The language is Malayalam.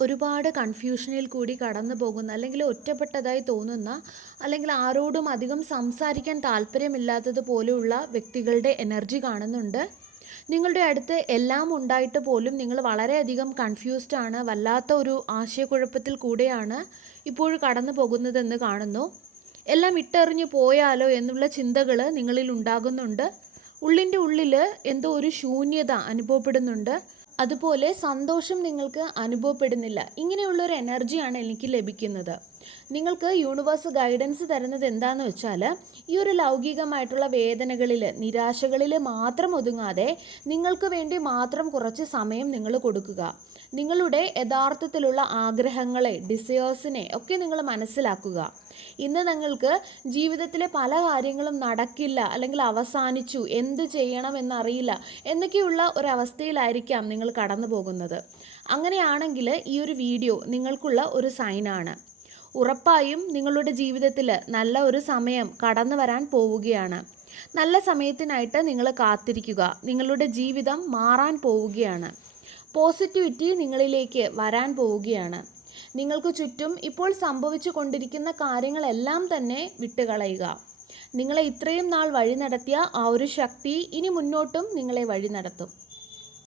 ഒരുപാട് കൺഫ്യൂഷനിൽ കൂടി കടന്നു പോകുന്ന അല്ലെങ്കിൽ ഒറ്റപ്പെട്ടതായി തോന്നുന്ന അല്ലെങ്കിൽ ആരോടും അധികം സംസാരിക്കാൻ താല്പര്യമില്ലാത്തതുപോലെയുള്ള വ്യക്തികളുടെ എനർജി കാണുന്നുണ്ട്. നിങ്ങളുടെ അടുത്ത് എല്ലാം ഉണ്ടായിട്ട് പോലും നിങ്ങൾ വളരെയധികം കൺഫ്യൂസ്ഡ് ആണ്. വല്ലാത്ത ഒരു ആശയക്കുഴപ്പത്തിൽ കൂടെയാണ് ഇപ്പോഴും കടന്നു പോകുന്നതെന്ന് കാണുന്നു. എല്ലാം ഇട്ടെറിഞ്ഞു പോയാലോ എന്നുള്ള ചിന്തകൾ നിങ്ങളിൽ ഉണ്ടാകുന്നുണ്ട്. ഉള്ളിന്റെ ഉള്ളിൽ എന്തോ ഒരു ശൂന്യത അനുഭവപ്പെടുന്നുണ്ട്. അതുപോലെ സന്തോഷം നിങ്ങൾക്ക് അനുഭവപ്പെടുന്നില്ല. ഇങ്ങനെയുള്ളൊരു എനർജിയാണ് എനിക്ക് ലഭിക്കുന്നത്. നിങ്ങൾക്ക് യൂണിവേഴ്സ് ഗൈഡൻസ് തരുന്നത് എന്താന്ന് വെച്ചാൽ ഈ ഒരു ലൗകികമായിട്ടുള്ള വേദനകളിൽ നിരാശകളിൽ മാത്രം ഒതുങ്ങാതെ നിങ്ങൾക്ക് വേണ്ടി മാത്രം കുറച്ച് സമയം നിങ്ങൾ കൊടുക്കുക. നിങ്ങളുടെ യഥാർത്ഥത്തിലുള്ള ആഗ്രഹങ്ങളെ ഡിസയേഴ്സിനെ ഒക്കെ നിങ്ങൾ മനസ്സിലാക്കുക. ഇന്ന് നിങ്ങൾക്ക് ജീവിതത്തിലെ പല കാര്യങ്ങളും നടക്കില്ല അല്ലെങ്കിൽ അവസാനിച്ചു എന്ത് ചെയ്യണം എന്നറിയില്ല എന്നൊക്കെയുള്ള ഒരവസ്ഥയിലായിരിക്കാം നിങ്ങൾ കടന്നു പോകുന്നത് അങ്ങനെയാണെങ്കിൽ ഈ ഒരു വീഡിയോ നിങ്ങൾക്കുള്ള ഒരു സൈനാണ് ഉറപ്പായും നിങ്ങളുടെ ജീവിതത്തിൽ നല്ല ഒരു സമയം കടന്നു വരാൻ പോവുകയാണ്. നല്ല സമയത്തിനായിട്ട് നിങ്ങൾ കാത്തിരിക്കുക. നിങ്ങളുടെ ജീവിതം മാറാൻ പോവുകയാണ്. പോസിറ്റിവിറ്റി നിങ്ങളിലേക്ക് വരാൻ പോവുകയാണ്. നിങ്ങൾക്ക് ചുറ്റും ഇപ്പോൾ സംഭവിച്ചു കൊണ്ടിരിക്കുന്ന കാര്യങ്ങളെല്ലാം തന്നെ വിട്ടുകളയുക. നിങ്ങളെ ഇത്രയും നാൾ വഴി നടത്തിയ ആ ഒരു ശക്തി ഇനി മുന്നോട്ടും നിങ്ങളെ വഴി നടത്തും.